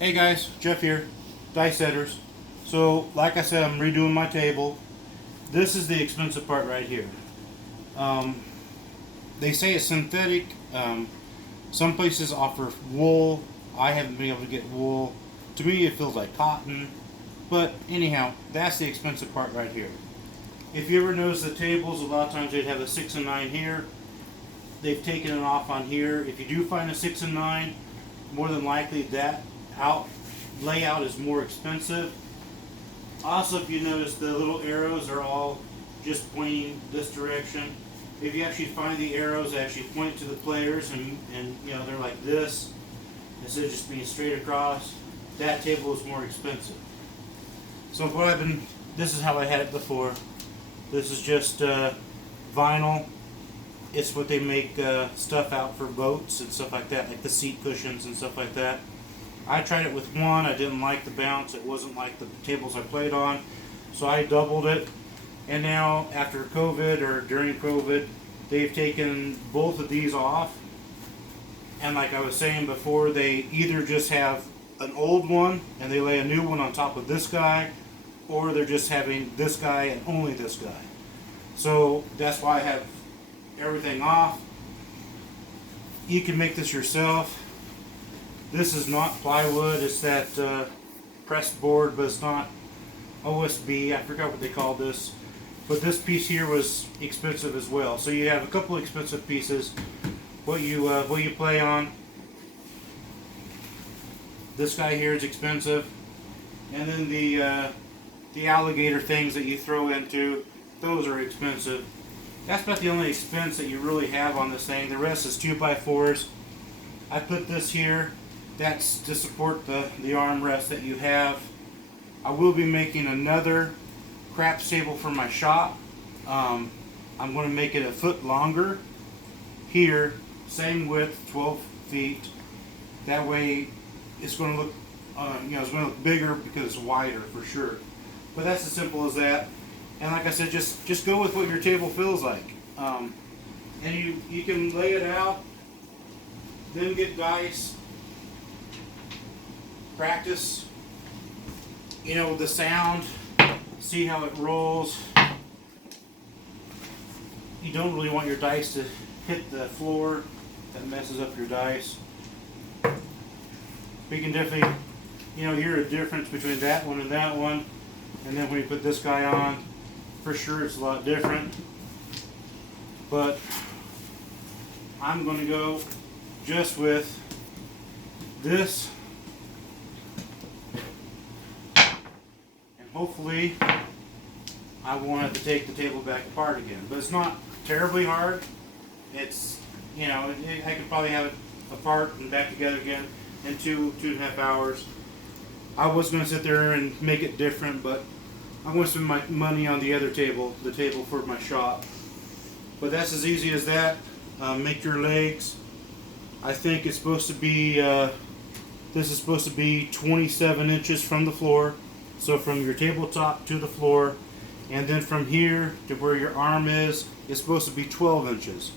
Hey guys, Jeff here, Dice Setters. So, like I said, I'm redoing my table. This is the expensive part right here. Um, they say it's synthetic. Some places offer wool. I haven't been able to get wool. To me, it feels like cotton. But anyhow, that's the expensive part right here. If you ever notice the tables, a lot of times they'd have a 6 and 9 here. They've taken it off on here. If you do find a 6 and 9, more than likely that out layout is more expensive. Also, if you notice, the little arrows are all just pointing this direction. If you actually find the arrows that actually point to the players and you know they're like this instead of just being straight across, that table is more expensive. So what this is how I had it before. This is just vinyl. It's what they make stuff out for boats and stuff like that, like the seat cushions and stuff like that. I tried it with one. I didn't like the bounce. It wasn't like the tables I played on. So I doubled it. And now, after COVID or during COVID, they've taken both of these off. And like I was saying before, they either just have an old one and they lay a new one on top of this guy, or they're just having this guy and only this guy. So that's why I have everything off. You can make this yourself. This is not plywood, it's that pressed board, but it's not OSB. I forgot what they call this. But this piece here was expensive as well. So you have a couple expensive pieces. What you play on. This guy here is expensive. And then the alligator things that you throw into, those are expensive. That's about the only expense that you really have on this thing. The rest is 2x4s. I put this here. That's to support the armrest that you have. I will be making another craps table for my shop. I'm going to make it a foot longer here, same width, 12 feet. That way, it's going to look, it's going to look bigger because it's wider for sure. But that's as simple as that. And like I said, just go with what your table feels like. And you can lay it out, then get dice. Practice, the sound, see how it rolls. You don't really want your dice to hit the floor. That messes up your dice. But you can definitely, hear a difference between that one and that one. And then when you put this guy on, for sure it's a lot different. But I'm going to go just with this. Hopefully, I won't have to take the table back apart again. But it's not terribly hard. It's, I could probably have it apart and back together again in 2.5 hours. I was going to sit there and make it different, but I'm going to spend my money on the other table, the table for my shop. But that's as easy as that. Make your legs. I think it's supposed to be, this is supposed to be 27 inches from the floor. So from your tabletop to the floor, and then from here to where your arm is, it's supposed to be 12 inches.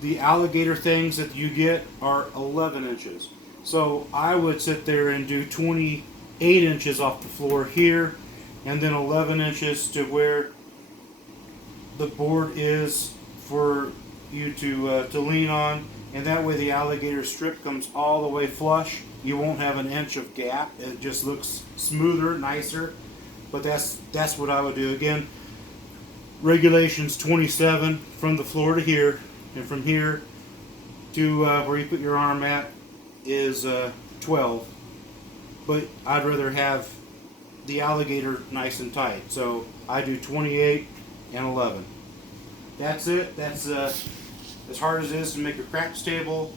The alligator things that you get are 11 inches. So I would sit there and do 28 inches off the floor here, and then 11 inches to where the board is for you to lean on, and that way the alligator strip comes all the way flush. You won't have an inch of gap. It just looks smoother, nicer. But that's what I would do. Again, regulations 27 from the floor to here, and from here to where you put your arm at is 12. But I'd rather have the alligator nice and tight. So I do 28 and 11. That's it. That's as hard as it is to make a craps table.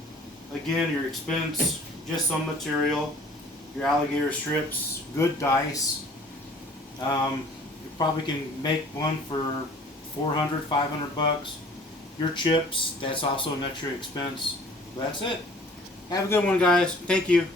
Again, your expense, just some material, your alligator strips, good dice. You probably can make one for 400, 500 bucks. Your chips, that's also an extra expense. That's it. Have a good one, guys. Thank you.